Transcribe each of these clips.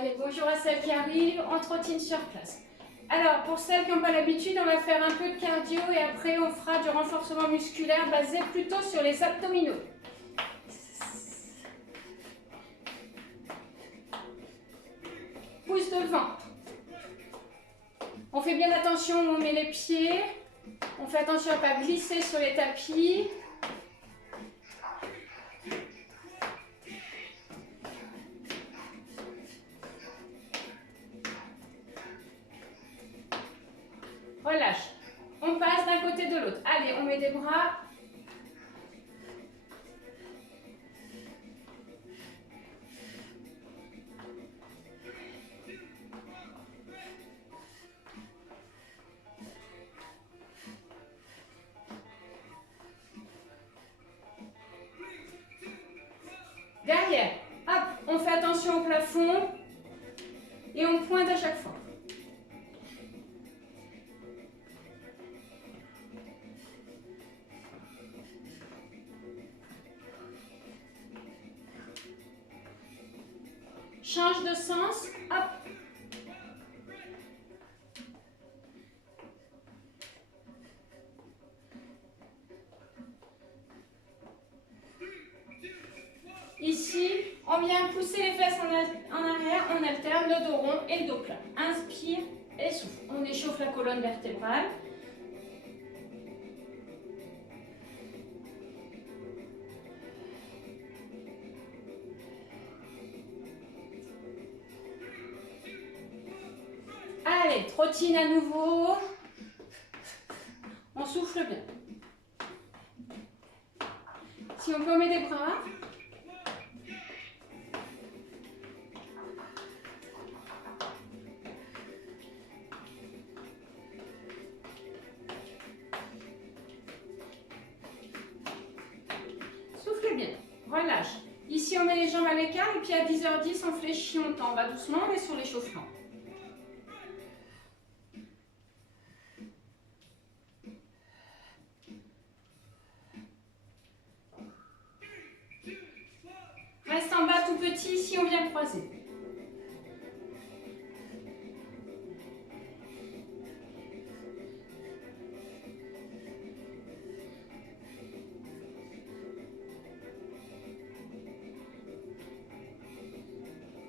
Allez, bonjour à celles qui arrivent, on trottine sur place. Alors, pour celles qui n'ont pas l'habitude, on va faire un peu de cardio et après on fera du renforcement musculaire basé plutôt sur les abdominaux. Pouce devant. On fait bien attention où on met les pieds. On fait attention à ne pas glisser sur les tapis. Relâche. On passe d'un côté de l'autre. Allez, on met des bras. Derrière. Hop, on fait attention au plafond. Et on pointe à chaque fois. Change de sens, hop. Ici, on vient pousser les fesses en arrière, on alterne le dos rond et le dos plat. Inspire et souffle. On échauffe la colonne vertébrale. Allez, trottine à nouveau. On souffle bien. Si on peut, on met des bras. Souffle bien. Relâche. Ici, on met les jambes à l'écart et puis à 10h10, on fléchit, on tend. On va doucement, on est sur l'échauffement. Reste en bas tout petit si on vient croiser.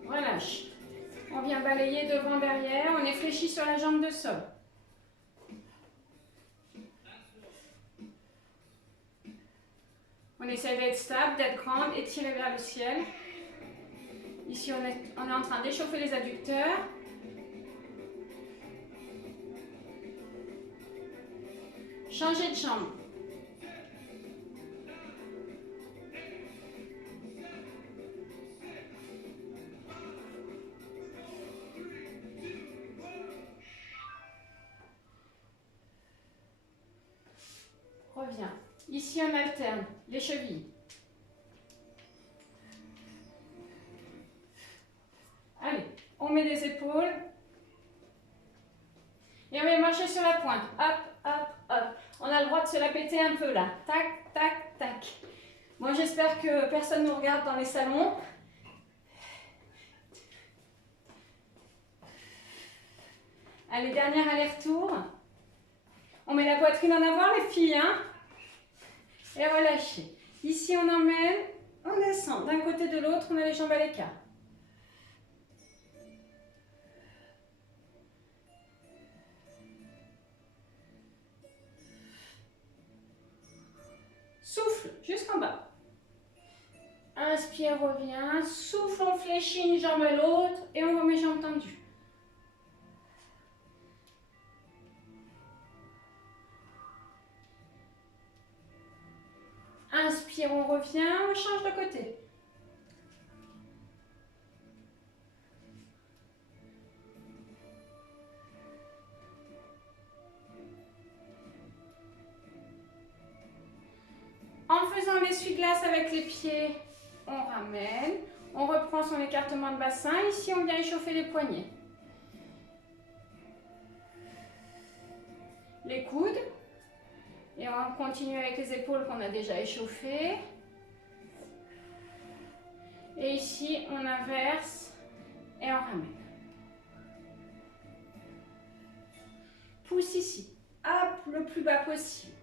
Relâche. On vient balayer devant, derrière. On est fléchi sur la jambe de sol. On essaie d'être stable, d'être grande et tirer vers le ciel. Ici, on est en train d'échauffer les adducteurs. Changer de jambe. Reviens. Ici, on alterne les chevilles. Allez, on met les épaules. Et on va marcher sur la pointe. Hop, hop, hop. On a le droit de se la péter un peu là. Tac, tac, tac. Moi, j'espère que personne ne nous regarde dans les salons. Allez, dernier aller-retour. On met la poitrine en avant, les filles, hein? Et relâchez. Ici, on emmène, on descend. D'un côté de l'autre, on a les jambes à l'écart. Souffle jusqu'en bas. Inspire, revient. Souffle, on fléchit une jambe à l'autre et on remet jambes tendues. Inspire, on revient, on change de côté. En faisant l'essuie-glace avec les pieds, on ramène. On reprend son écartement de bassin. Ici, on vient échauffer les poignets. Les coudes. Et on va continuer avec les épaules qu'on a déjà échauffées. Et ici, on inverse et on ramène. Pousse ici. Hop, le plus bas possible.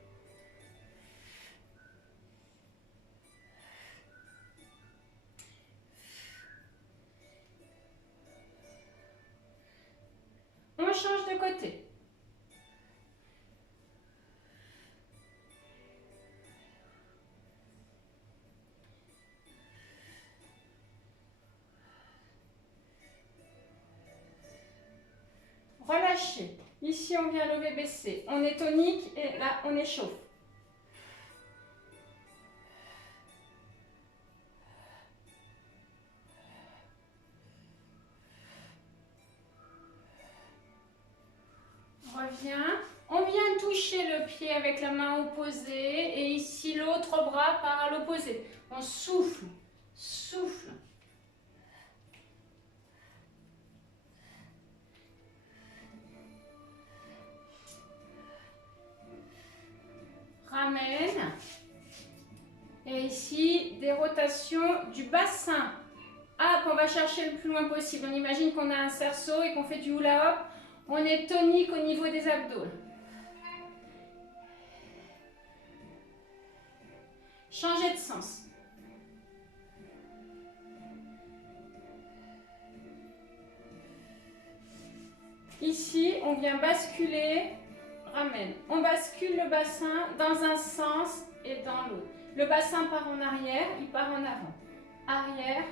On change de côté. Relâchez. Ici, on vient lever, baisser. On est tonique et là, on échauffe. Revient. On vient toucher le pied avec la main opposée et ici, l'autre bras part à l'opposé. On souffle, souffle. Ramène. Et ici, des rotations du bassin. Hop, on va chercher le plus loin possible. On imagine qu'on a un cerceau et qu'on fait du hula hop. On est tonique au niveau des abdos. Changez de sens. Ici, on vient basculer. Ramène. On bascule le bassin dans un sens et dans l'autre. Le bassin part en arrière, il part en avant. Arrière,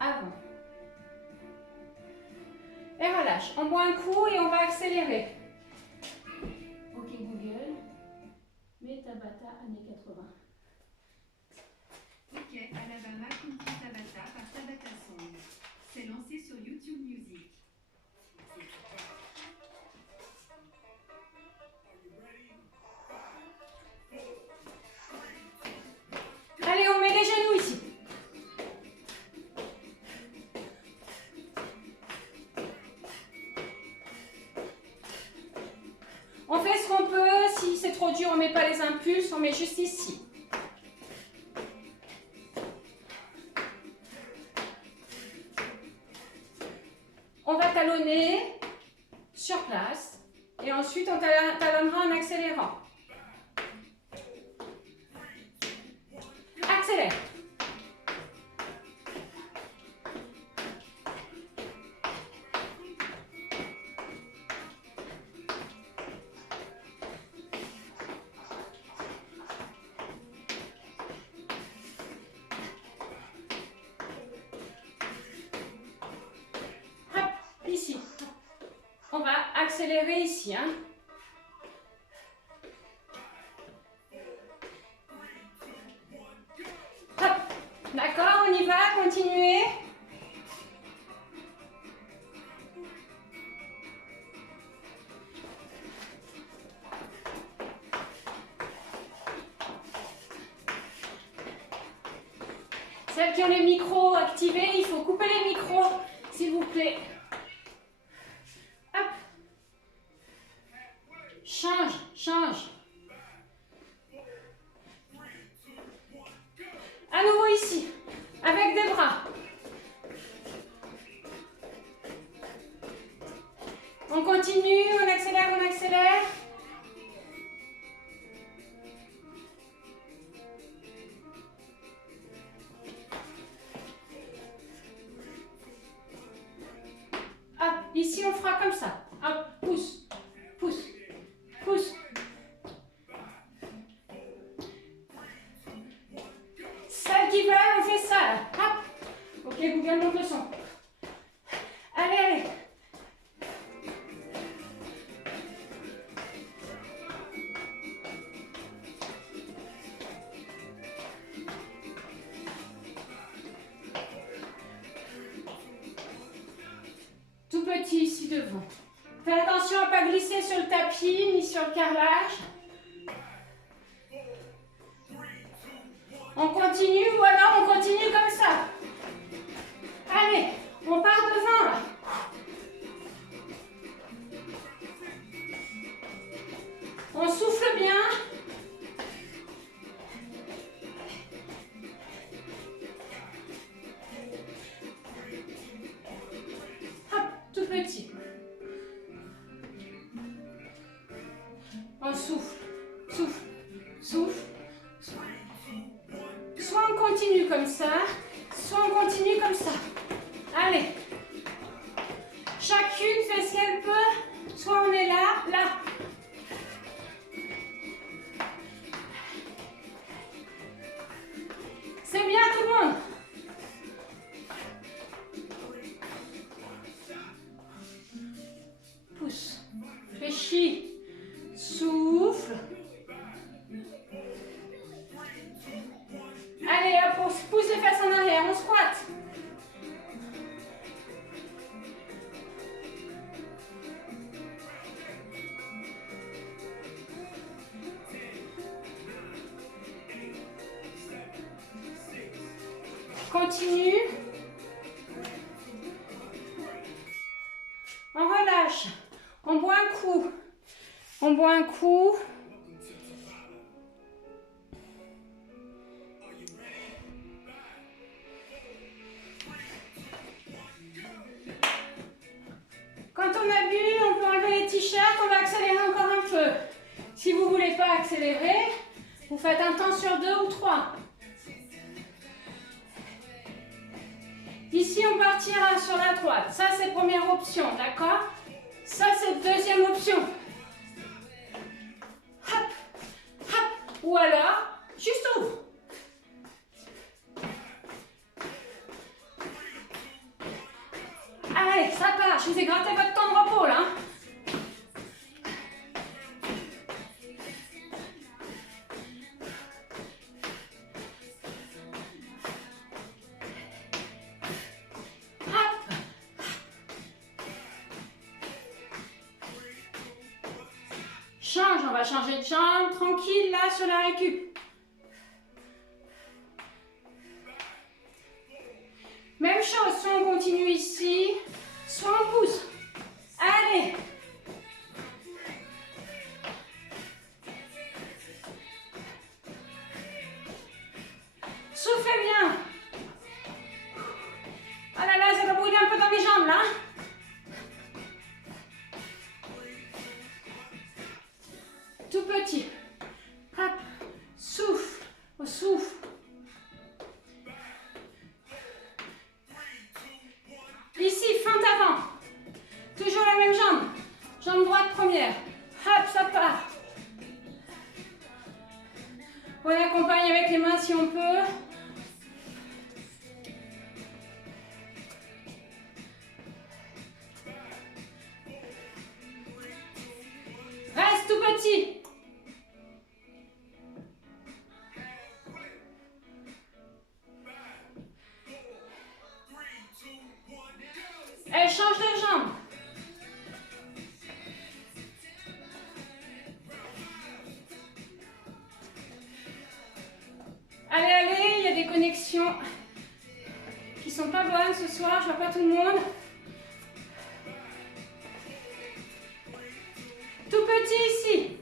avant. Et relâche. On boit un coup et on va accélérer. Ok Google, mets Tabata années 80. Ok, Alabama comprend Tabata par Tabata Song. C'est lancé sur YouTube Music. Allez, on met les genoux ici. On fait ce qu'on peut. Si c'est trop dur, on ne met pas les impulses, on met juste ici. On va talonner sur place et ensuite on talonnera en accélérant. Accélère. Hop, ici. On va accélérer ici, hein. Hop. D'accord, on y va, continuez. Celles qui ont les micros activés, il faut couper les micros, s'il vous plaît. Hop. Change, change. À nouveau ici, avec des bras. On continue, on accélère, on accélère. Hop, ici on fera comme ça. Hop, pousse, pousse, pousse. Celle qui veut, on fait ça. Là. Hop. Ok, Google monte le son. Allez, allez. Tout petit ici devant. Faites attention à ne pas glisser sur le tapis ni sur le carrelage. On continue ou alors on continue comme ça. Allez, on part devant là. On souffle bien. Hop. petit. On souffle, souffle, souffle. Soit on continue comme ça, soit on continue comme ça. Allez. Chacune fait ce qu'elle peut. Soit on est là, là. C'est bien tout le monde. Pousse. Fléchis. Souffle. Allez, hop, on se pousse les fesses en arrière, on squatte. Continue. On relâche. On boit un coup. On boit un coup. Quand on a bu, on peut enlever les t-shirts, on va accélérer encore un peu. Si vous ne voulez pas accélérer, vous faites un temps sur 2 ou 3. Ici, on partira sur la droite. Ça, c'est première option, d'accord? Ça, c'est deuxième option. Hop, hop. Ou alors, juste ouvre. Allez, ça part. Je vous ai gratté votre temps de repos, là. Change, on va changer de jambe, tranquille, là, sur la récup. Même chose, soit on continue ici, soit on pousse. Allez. Soufflez bien. Oh là là, ça va brûler un peu dans les jambes, là. Tout petit. Hop. Souffle. Au souffle. Ici, feinte avant. Toujours la même jambe. Jambe droite première. Hop, ça part. On accompagne avec les mains si on peut. Reste tout petit. Elle change de jambe. Allez, allez, il y a des connexions qui sont pas bonnes ce soir, je vois pas tout le monde. Tout petit ici.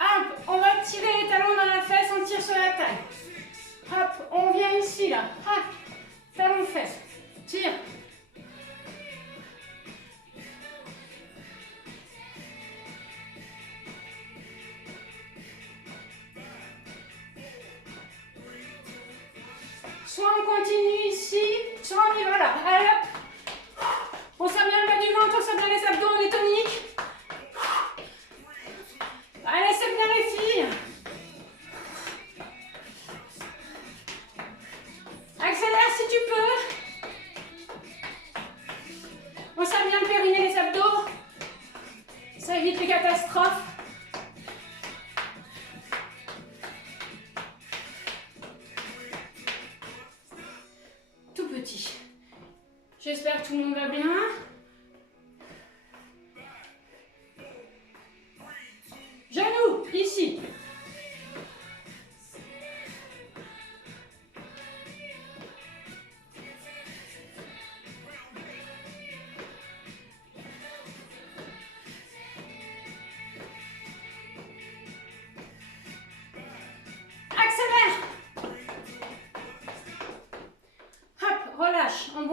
Hop, on va tirer les talons dans la fesse, on tire sur la taille. Hop, on vient ici là. Hop, talon fesse. Tire. Soit on continue ici, soit on y va là. Allez hop. On serre bien le bas du ventre, on serre bien les abdos, on est tonique. Allez, c'est bien les filles. Accélère si tu peux. On serre bien le périnée, les abdos. Ça évite les catastrophes. Tout petit. J'espère que tout le monde va bien. Genoux, ici.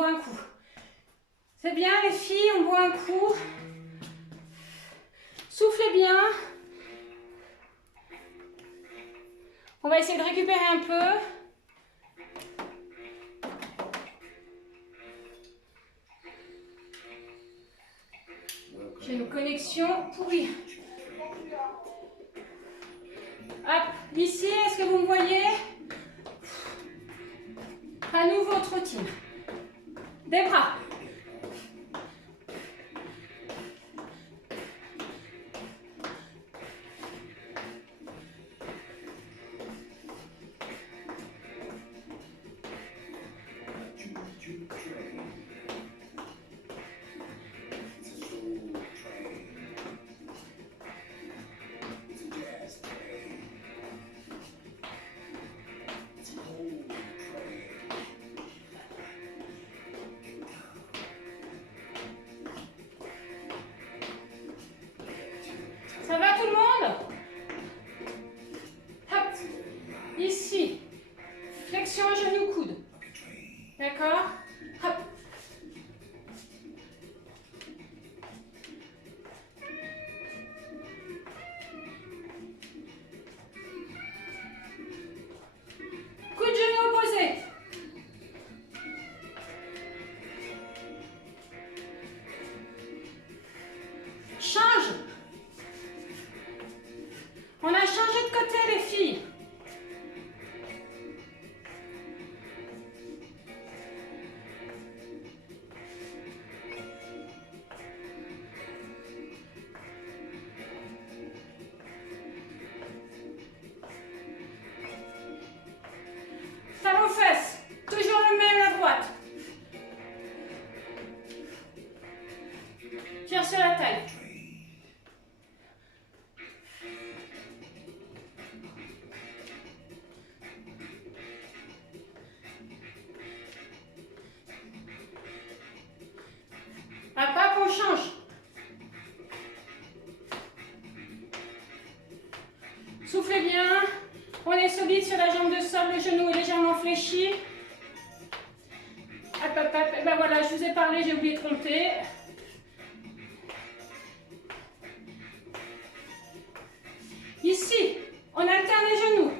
boit un coup. C'est bien les filles, on boit un coup. Soufflez bien. On va essayer de récupérer un peu. J'ai une connexion pourrie. Hop, ici, est-ce que vous me voyez? À nouveau, trottine. Des bras. Ça va tout le monde? Hop. Ici. Flexion genou coude. D'accord? Hop. Coup de genou opposé. Change. On a changé de côté les filles. Talon fesses. Toujours le même à droite. Tire sur la taille. À pas qu'on change. Soufflez bien. On est solide sur la jambe de sol, le genou est légèrement fléchi. Hop, hop, hop. Et ben voilà, je vous ai parlé, j'ai oublié de compter. Ici, on alterne les genoux.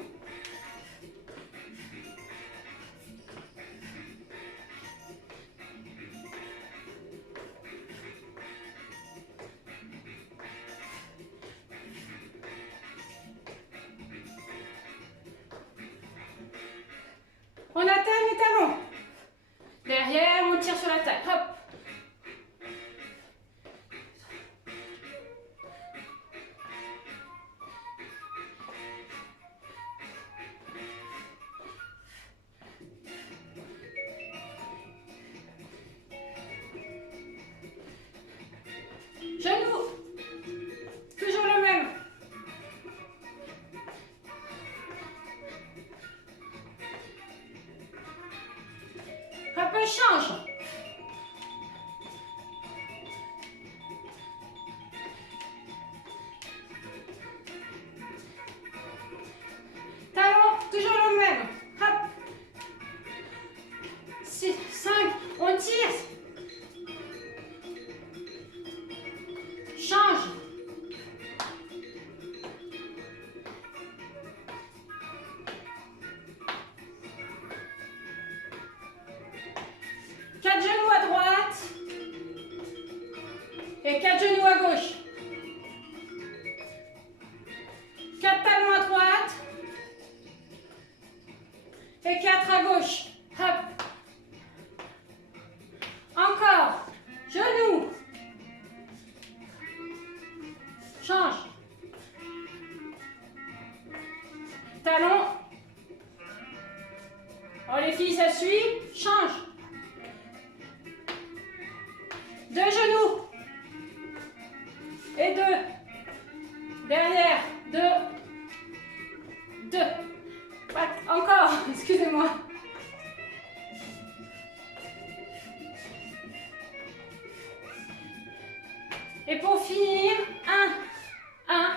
On alterne les talons. Derrière, on tire sur la taille. Hop. Genoux. Toujours le même. Hop, change. Talon, toujours le même. Hop. 6, 5, on tire. Change. Quatre genoux à droite. Et 4 genoux à gauche. 4 talons à droite. Et 4 à gauche. Hop. Encore. Genoux. Change. Talons. Alors les filles, ça suit. Change. 2 genoux. Et 2. Derrière. 2. 2. Encore. Excusez-moi. Et pour finir, 1, 1,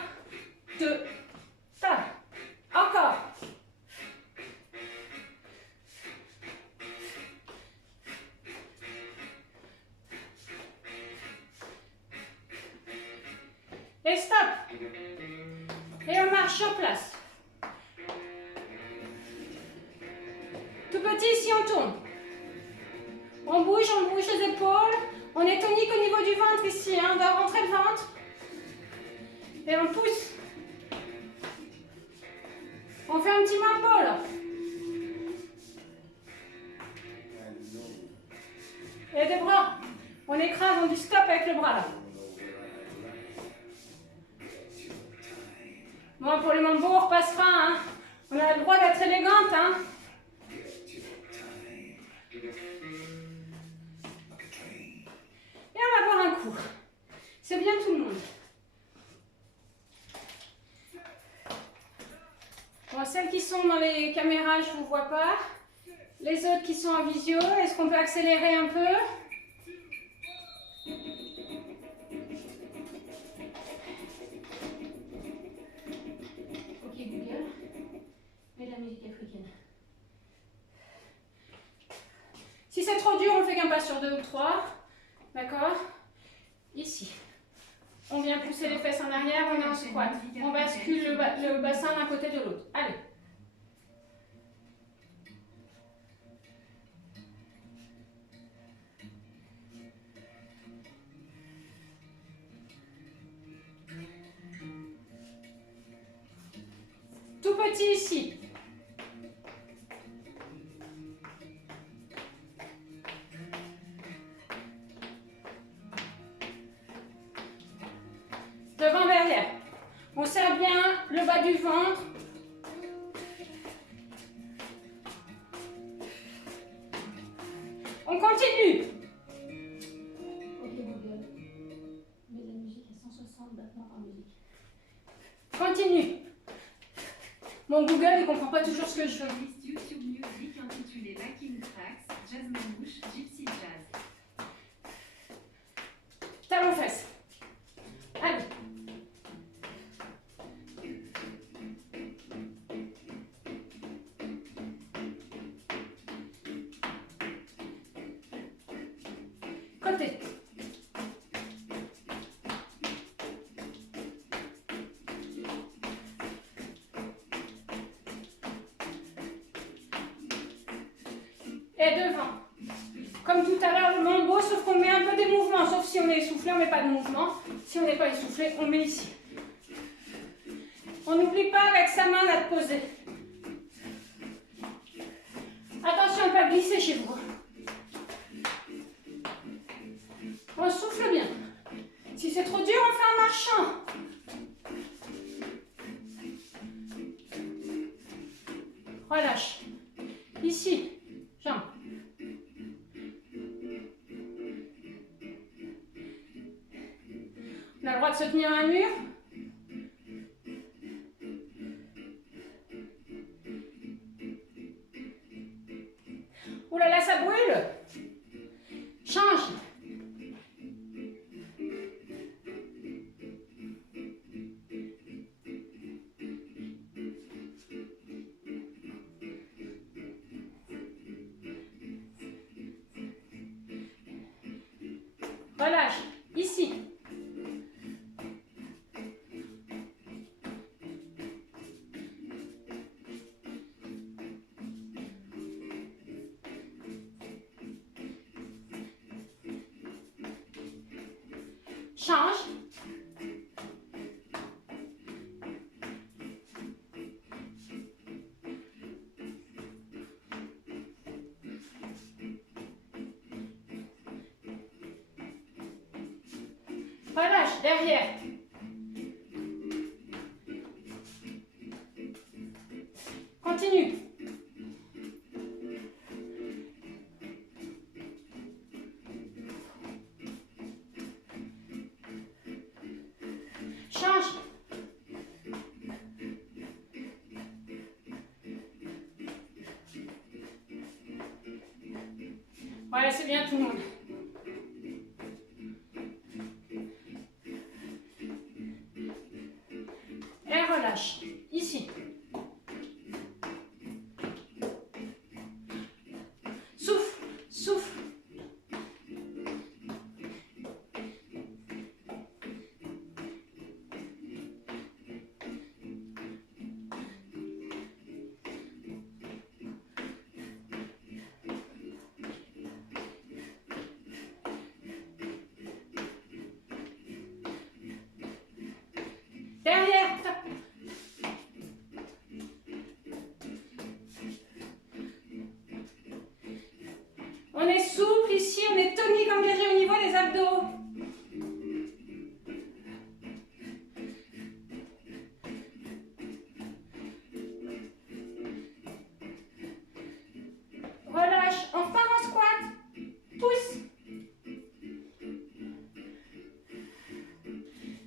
2, tac. Encore. Et stop. Et on marche sur place. Tout petit, ici on tourne. On bouge les épaules. On est tonique au niveau du ventre ici. Hein. On doit rentrer le ventre. Et on pousse. On fait un petit mambo là. Et des bras. On écrase, on dit stop avec le bras là. Bon, pour les mambo, on repassera. Hein. On a le droit d'être élégante. Hein. Et on va boire un coup. C'est bien tout le monde. Bon, celles qui sont dans les caméras, je ne vous vois pas. Les autres qui sont en visio, est-ce qu'on peut accélérer un peu? Ok Google, mets de la musique africaine. Si c'est trop dur, on fait qu'un pas sur 2 ou 3. D'accord? Ici. On vient pousser les fesses en arrière, on est en squat. On bascule le bassin d'un côté de l'autre. Allez. Tout petit ici. Devant vers derrière. On serre bien le bas du ventre. On continue. Ok Google, mets la musique à 160 battements par musique. Continue. Mon Google ne comprend pas toujours ce que je veux. Playlist YouTube Music intitulée Backing Tracks, Jazz Manouche, Gypsy Jazz. Talons fesses. Allez. Côté. Et devant. Comme tout à l'heure, le mambo, sauf qu'on met un peu des mouvements. Sauf si on est essoufflé, on ne met pas de mouvement. Si on n'est pas essoufflé, on met ici. On n'oublie pas avec sa main d'être posée. Attention à ne pas glisser chez vous. On souffle bien. Si c'est trop dur, on fait un marchand. Relâche. Ici. Jambes. On a le droit de se tenir à un mur. Oh là là, ça brûle. Change. Relâche. Ici. Change. Relâche, derrière. Continue. Change. Voilà, c'est bien tout le monde. Et relâche. Ici. Souffle, souffle. Derrière. On est souple ici, on est tonique engagé au niveau des abdos. Relâche, on repart en squat. Pousse.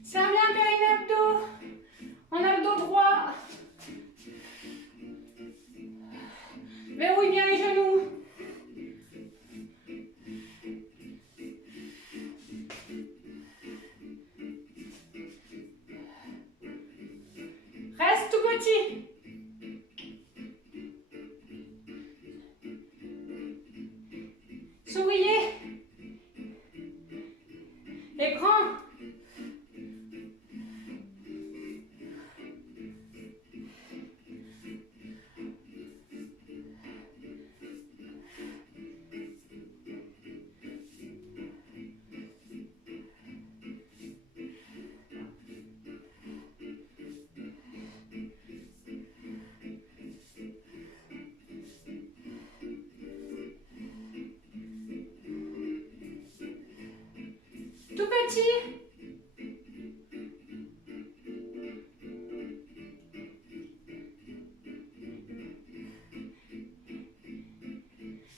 Serre bien périnée abdos. En abdos droit. Verrouille bien les genoux. Reste tout petit. Souriez. Les grands. Tout petit.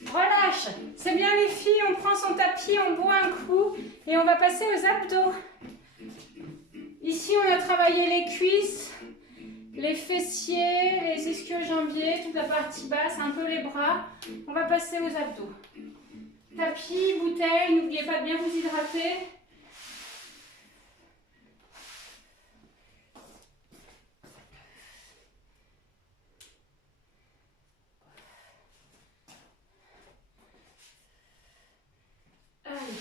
Relâche. C'est bien les filles, on prend son tapis, on boit un coup et on va passer aux abdos. Ici, on a travaillé les cuisses, les fessiers, les ischio-jambiers, toute la partie basse, un peu les bras. On va passer aux abdos. Tapis, bouteille, n'oubliez pas de bien vous hydrater. Allez,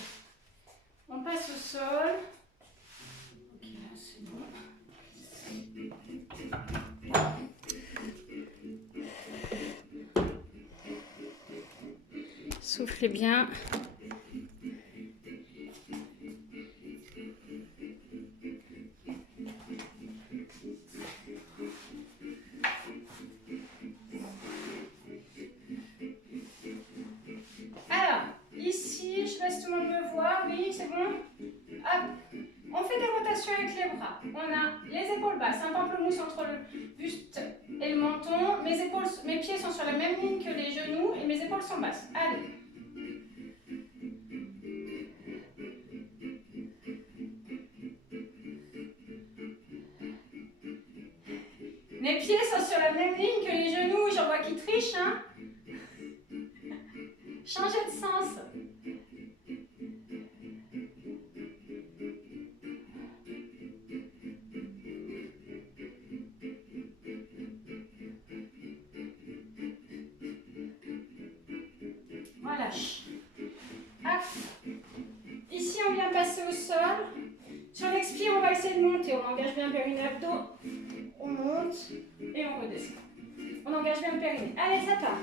on passe au sol. Ok, là c'est bon. Soufflez bien. Alors, ici, je laisse tout le monde me voir. Oui, c'est bon. Hop. On fait des rotations avec les bras. On a les épaules basses, un pamplemousse entre le buste et le menton. Mes pieds sont sur la même ligne que les genoux et mes épaules sont basses. Allez. Mes pieds sont sur la même ligne que les genoux. J'en vois qui trichent, hein. Changez de sens. Relâche. Hop. Ici, on vient passer au sol. Sur l'expire, on va essayer de monter. On engage bien le périnée abdos. On monte et on redescend. On engage bien le périnée. Allez, ça part.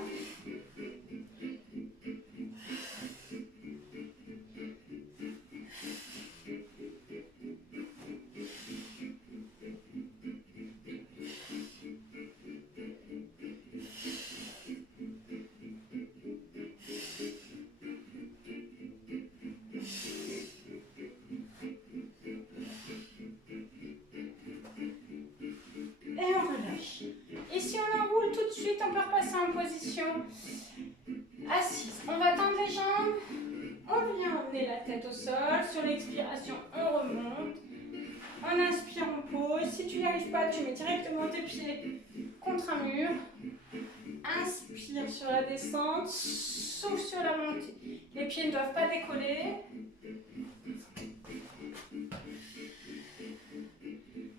Et on relâche. Et si on enroule tout de suite, on peut repasser en position assise. On va tendre les jambes. On vient emmener la tête au sol. Sur l'expiration, on remonte. On inspire, on pose. Si tu n'y arrives pas, tu mets directement tes pieds contre un mur. Inspire sur la descente, souffle sur la montée. Les pieds ne doivent pas décoller.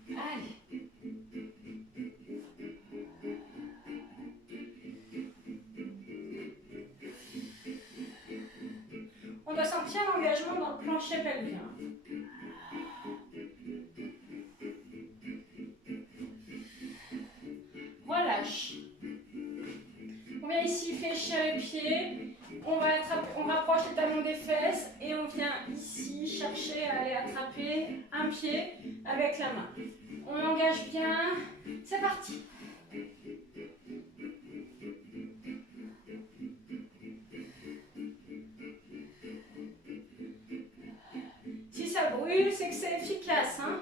Allez. On doit sentir l'engagement dans le plancher pelvien. Relâche. On vient ici fléchir les pieds. On rapproche les talons des fesses et on vient ici chercher à aller attraper un pied avec la main. On On engage bien. C'est parti. Si ça brûle, c'est que c'est efficace, hein.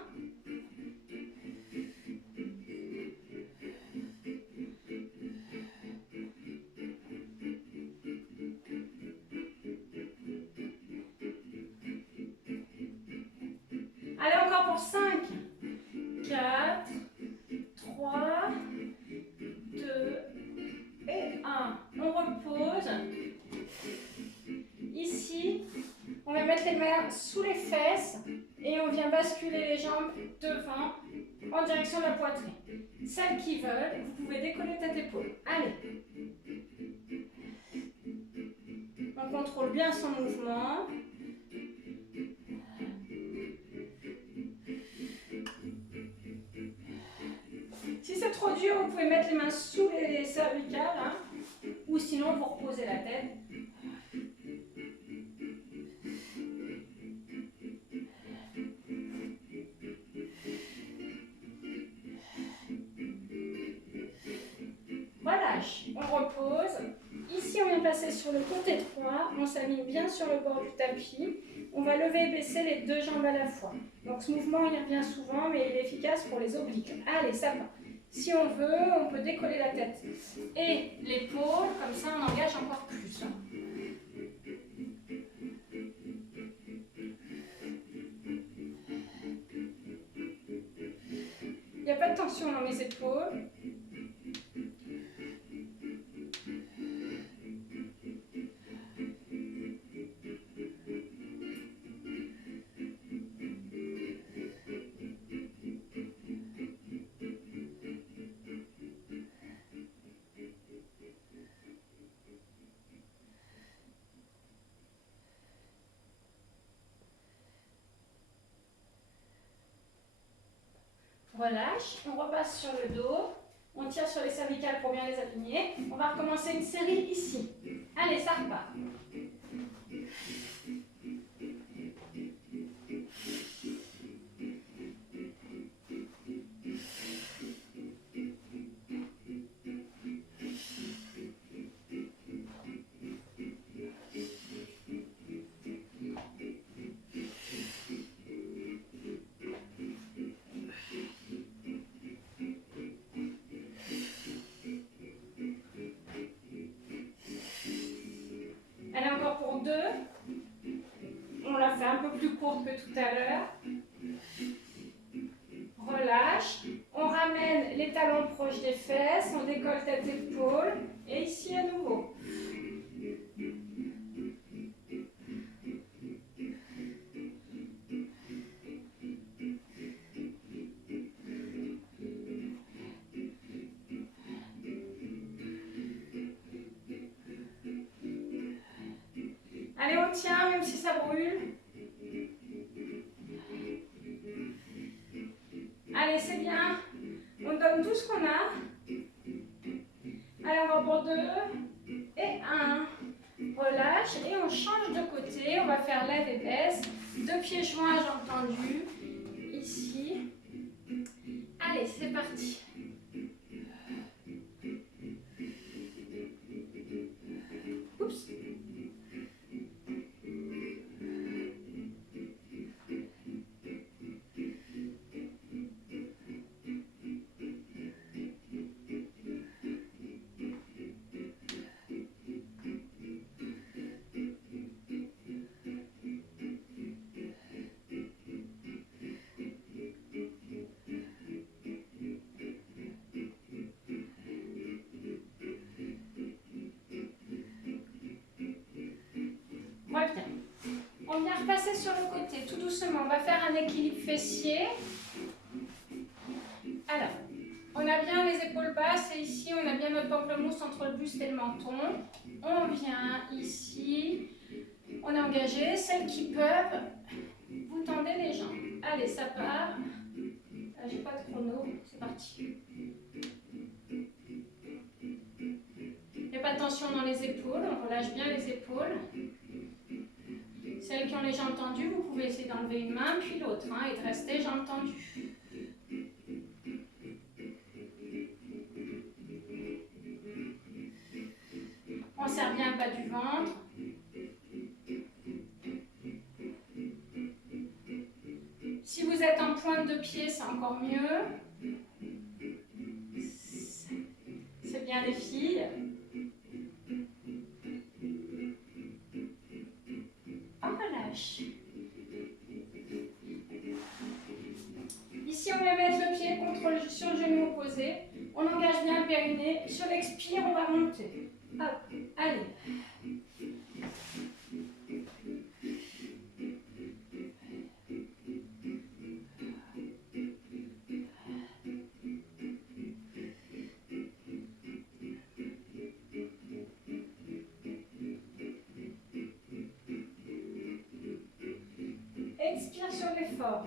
Allez, encore pour 5, 4, 3, 2 et 1. On repose. Ici, on va mettre les mains sous les fesses et on vient basculer les jambes devant en direction de la poitrine. Celles qui veulent, vous pouvez décoller tête épaule. Allez. On contrôle bien son mouvement. Si c'est trop dur, vous pouvez mettre les mains sous les cervicales, hein, ou sinon vous reposez la tête. Relâche, on repose. Ici, on vient passer sur le côté droit, on s'aligne bien sur le bord du tapis. On va lever et baisser les deux jambes à la fois. Donc ce mouvement, il revient souvent, mais il est efficace pour les obliques. Allez, ça va. Si on veut, on peut décoller la tête et l'épaule, comme ça on engage encore plus. Il n'y a pas de tension dans les épaules. Relâche, on repasse sur le dos, on tire sur les cervicales pour bien les aligner. On va recommencer une série ici. Allez, ça repart. Allez, encore pour 2. On la fait un peu plus courte que tout à l'heure. Relâche. On ramène les talons proches des fesses. On décolle tête épaule. Et ici à nouveau. Allez, on tient, même si ça brûle. Allez, c'est bien. On donne tout ce qu'on a. Allez, on va pour 2 et 1. Relâche et on change de côté. On va faire lève et baisse. 2 pieds joints, jambes tendues. Ici. Allez, c'est parti. Oups. Reviens. On vient repasser sur le côté, tout doucement. On va faire un équilibre fessier. Alors, on a bien les épaules basses et ici, on a bien notre pamplemousse entre le buste et le menton. On vient ici. On est engagé. Celles qui peuvent, vous tendez les jambes. Allez, ça part. J'ai pas de chrono. C'est parti. Il n'y a pas de tension dans les épaules. On relâche bien les épaules. Celles qui ont les jambes tendues, vous pouvez essayer d'enlever une main puis l'autre, hein, et de rester jambes tendues. serre bien le bas du ventre. Si vous êtes en pointe de pied, c'est encore mieux. C'est bien les filles. On relâche. Ici, on va mettre le pied sur le genou opposé. On engage bien le périnée. Sur l'expire, on va monter. Hop, allez. Expire sur l'effort.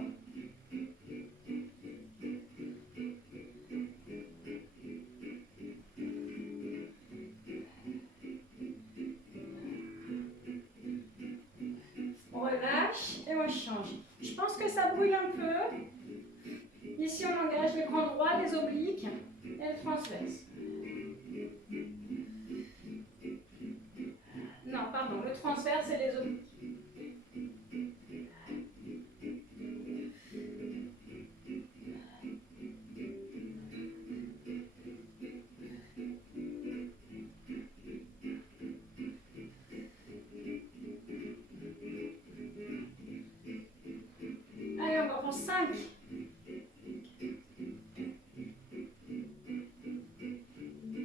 On relâche et on change. Je pense que ça bouille un peu. Ici, on engage les grands droits, les obliques et le transverse. Non, pardon, le transverse et les obliques. Allez, on va prendre 5.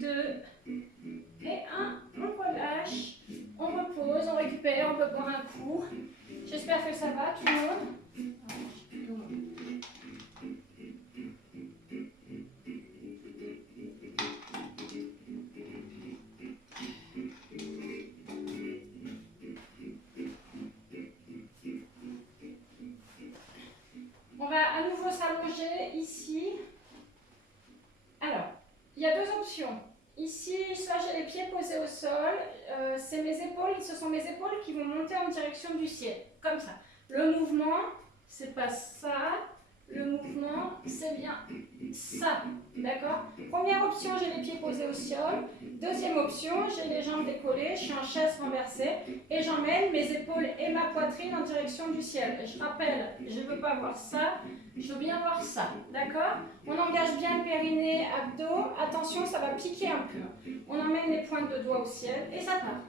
2 et 1. On relâche, on repose, on récupère, on peut boire un coup. J'espère que ça va, tout le monde. On va à nouveau s'allonger ici. Alors, il y a deux options. Ici, soit j'ai les pieds posés au sol, c'est mes épaules, ce sont mes épaules qui vont monter en direction du ciel, comme ça. Le mouvement, c'est pas ça, le mouvement, c'est bien ça, d'accord? Première option, j'ai les pieds posés au sol. Deuxième option, j'ai les jambes décollées, je suis en chaise renversée et j'emmène mes épaules et ma poitrine en direction du ciel. Je rappelle, je ne veux pas voir ça, je veux bien voir ça, d'accord? On engage bien le périnée, abdos. Attention, ça va piquer un peu. On emmène les pointes de doigts au ciel et ça part.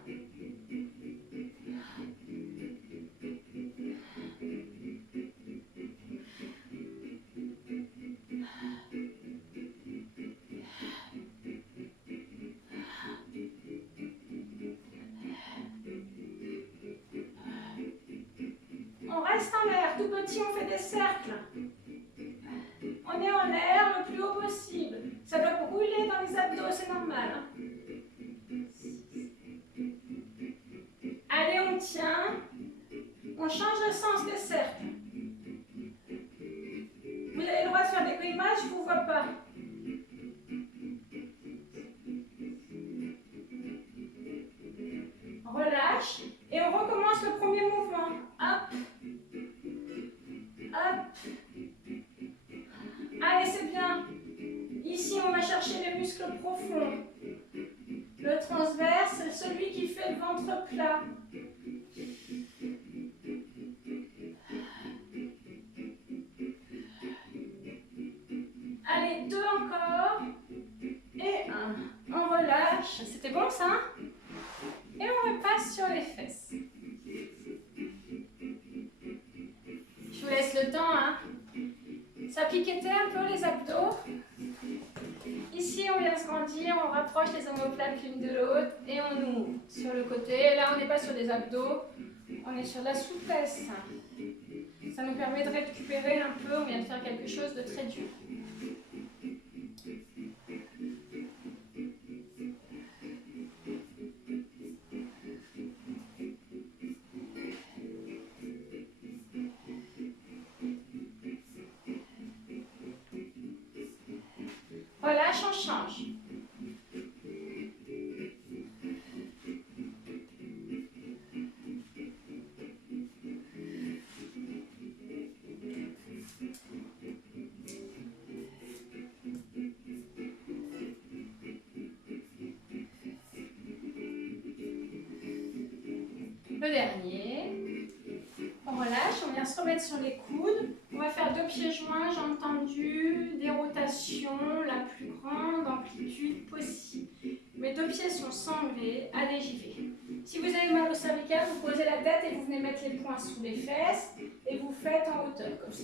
On reste en l'air, tout petit, on fait des cercles. On est en l'air le plus haut possible. Ça doit brûler dans les abdos, c'est normal. Allez, on tient. On change le sens des cercles. Vous avez le droit de faire des grimaces, je ne vous vois pas. Relâche. Et on recommence le premier mouvement. Hop. Hop. Allez, c'est bien. Ici, on va chercher les muscles profonds. Le transverse, c'est celui qui fait le ventre plat. Allez, 2 encore. Et 1. On relâche. C'était bon ça? Et on repasse sur les fesses. Je vous laisse le temps, hein. Ça piquetait un peu les abdos. Ici, on vient se grandir, on rapproche les omoplates l'une de l'autre et on ouvre sur le côté. Là, on n'est pas sur des abdos, on est sur de la souplesse. Ça nous permet de récupérer un peu, on vient de faire quelque chose de très dur. Relâche, on change. Le dernier. On relâche, on vient se remettre sur les coudes. On va faire 2 pieds joints, jambes tendues, des rotations, la plus grande amplitude possible. Mes 2 pieds sont sanglés, allez j'y vais. Si vous avez mal au cervical, vous posez la tête et vous venez mettre les poings sous les fesses et vous faites en hauteur comme ça.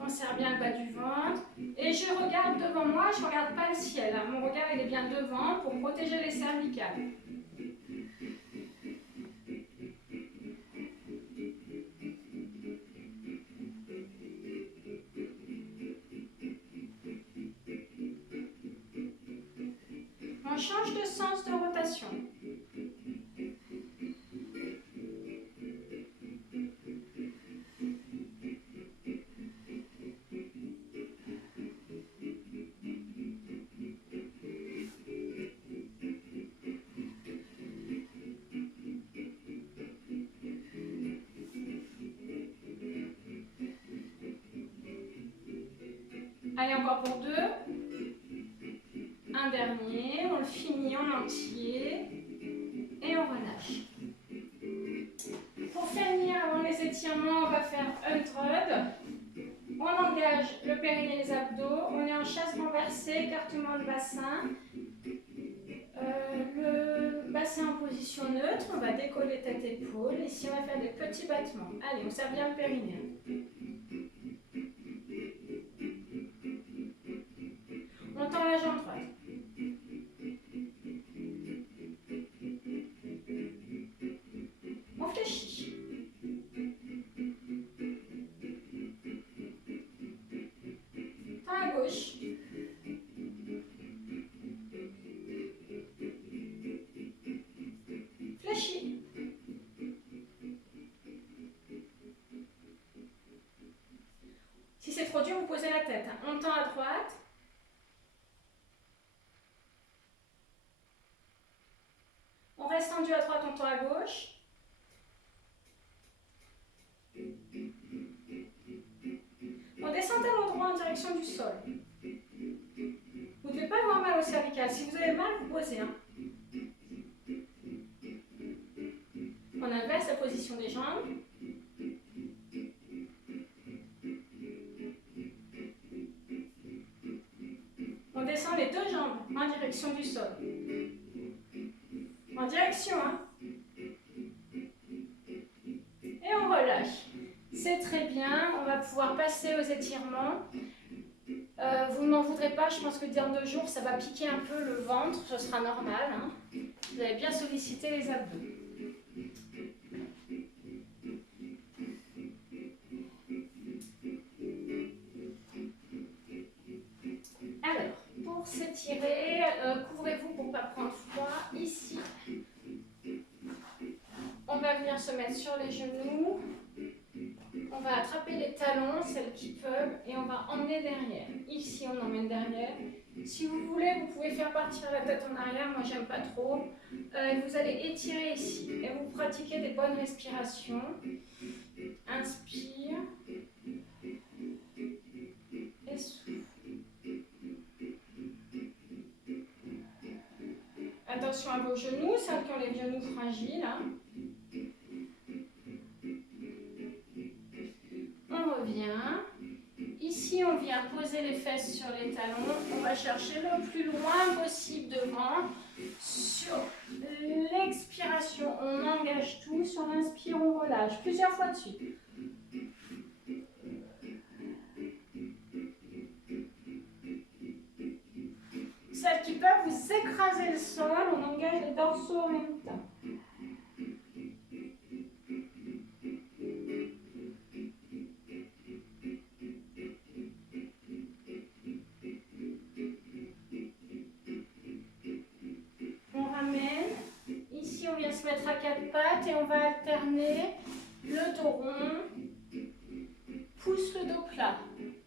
On serre bien le bas du ventre. Et je regarde devant moi, je ne regarde pas le ciel. Hein. Mon regard il est bien devant pour protéger les cervicales. On change de sens de rotation. Allez, encore pour 2. Un dernier, on le finit en entier et on relâche. Pour finir, avant les étirements, on va faire un trud. On engage le périnée et les abdos. On est en chasse renversée, écartement de bassin. Le bassin en position neutre. On va décoller tête-épaule. Ici, on va faire des petits battements. Allez, on serre bien le périnée. On tend la jambe droite. On fléchit. Tend à gauche. Fléchis. Si c'est trop dur, vous posez la tête. On tend à droite. On reste tendu à droite, on tend à gauche. On descend talon droit en direction du sol. Vous ne devez pas avoir mal au cervical. Si vous avez mal, vous posez. Hein. On inverse la position des jambes. On descend les 2 jambes en direction du sol. En direction, hein. Et on relâche. C'est très bien. On va pouvoir passer aux étirements. Vous ne m'en voudrez pas, je pense que dans 2 jours, ça va piquer un peu le ventre. Ce sera normal. Hein. Vous avez bien sollicité les abdos. Alors, pour s'étirer, couvrez-vous pour ne pas prendre froid. Ici, on va venir se mettre sur les genoux. On va attraper les talons, celles qui peuvent, et on va emmener derrière. Ici, on emmène derrière. Si vous voulez, vous pouvez faire partir la tête en arrière. Moi, j'aime pas trop. Vous allez étirer ici et vous pratiquez des bonnes respirations. Inspire. Et souffle. Attention à vos genoux, celles qui ont les genoux fragiles. Hein. On revient. Ici, on vient poser les fesses sur les talons. On va chercher le plus loin possible devant. Sur l'expiration, on engage tout. Sur l'inspire, on relâche. Plusieurs fois de suite. Celles qui peuvent, vous écraser le sol. On engage les dorsaux en même temps. Se mettre à 4 pattes et on va alterner le dos rond, pousse le dos plat.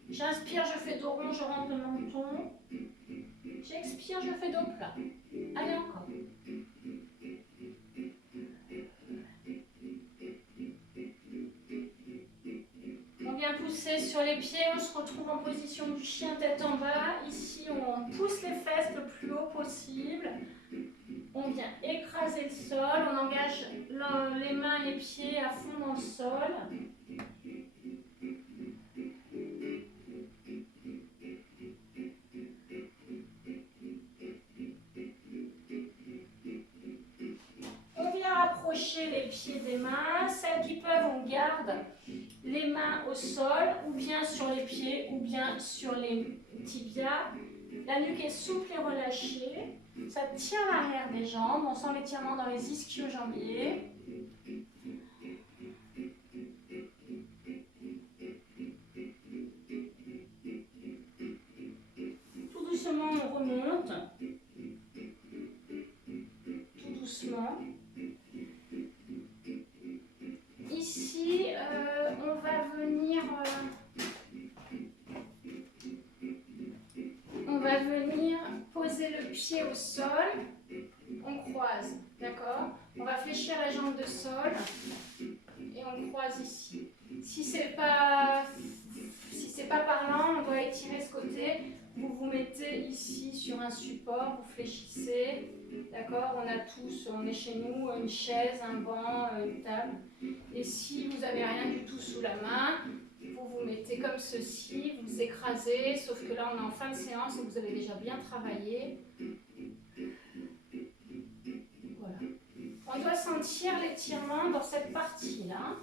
J'inspire, je fais dos rond, je rentre le menton. J'expire, je fais dos plat. Allez, encore. On vient Bien pousser sur les pieds, on se retrouve en position du chien tête en bas. Ici, on pousse les fesses le plus haut possible. On vient écraser le sol, on engage les mains, les pieds à fond dans le sol. On vient rapprocher les pieds des mains. Celles qui peuvent, on garde les mains au sol, ou bien sur les pieds, ou bien sur les tibias. La nuque est souple et relâchée. Ça tient l'arrière des jambes. On sent l'étirement dans les ischio-jambiers. Tout doucement, on remonte. Tout doucement. Ici, on va venir poser le pied au sol. On croise, d'accord? On va fléchir la jambe de sol et on croise ici. Si c'est pas parlant, on doit étirer ce côté. Vous vous mettez ici sur un support, vous fléchissez, d'accord? On est chez nous, une chaise, un banc, une table. Et si vous n'avez rien du tout sous la main, vous vous mettez comme ceci, vous écrasez, sauf que là on est en fin de séance et vous avez déjà bien travaillé. Voilà. On doit sentir l'étirement dans cette partie-là.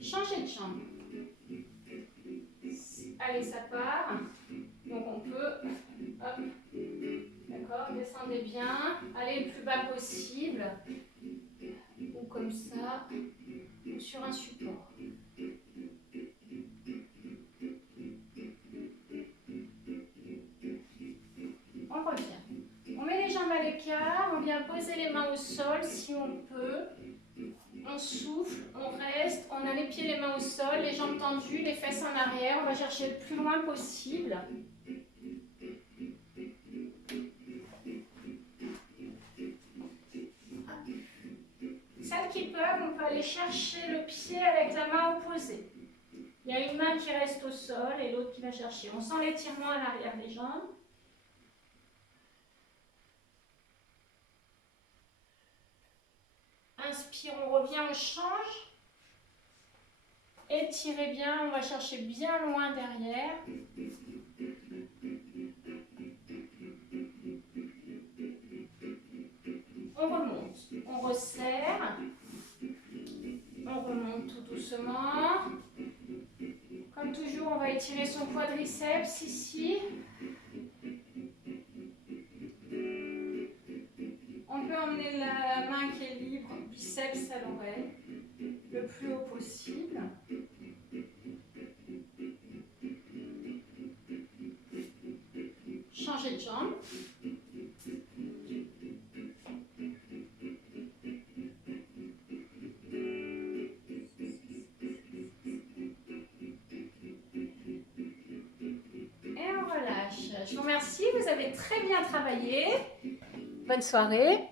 Changez de jambe. Allez, ça part. Donc on peut, hop, d'accord, descendez bien, allez le plus bas possible, ou comme ça, ou sur un support. On revient. On met les jambes à l'écart, on vient poser les mains au sol si on peut. On souffle, on reste, on a les pieds et les mains au sol, les jambes tendues, les fesses en arrière. On va chercher le plus loin possible. Celles qui peuvent, on peut aller chercher le pied avec la main opposée. Il y a une main qui reste au sol et l'autre qui va chercher. On sent l'étirement à l'arrière des jambes. Inspire, on revient, on change. Étirez bien, on va chercher bien loin derrière. On remonte, on resserre. On remonte tout doucement. Comme toujours, on va étirer son quadriceps ici. On peut emmener la main qui est libre, biceps à l'oreille, le plus haut possible. Changer de jambe. Et on relâche. Je vous remercie, vous avez très bien travaillé. Bonne soirée.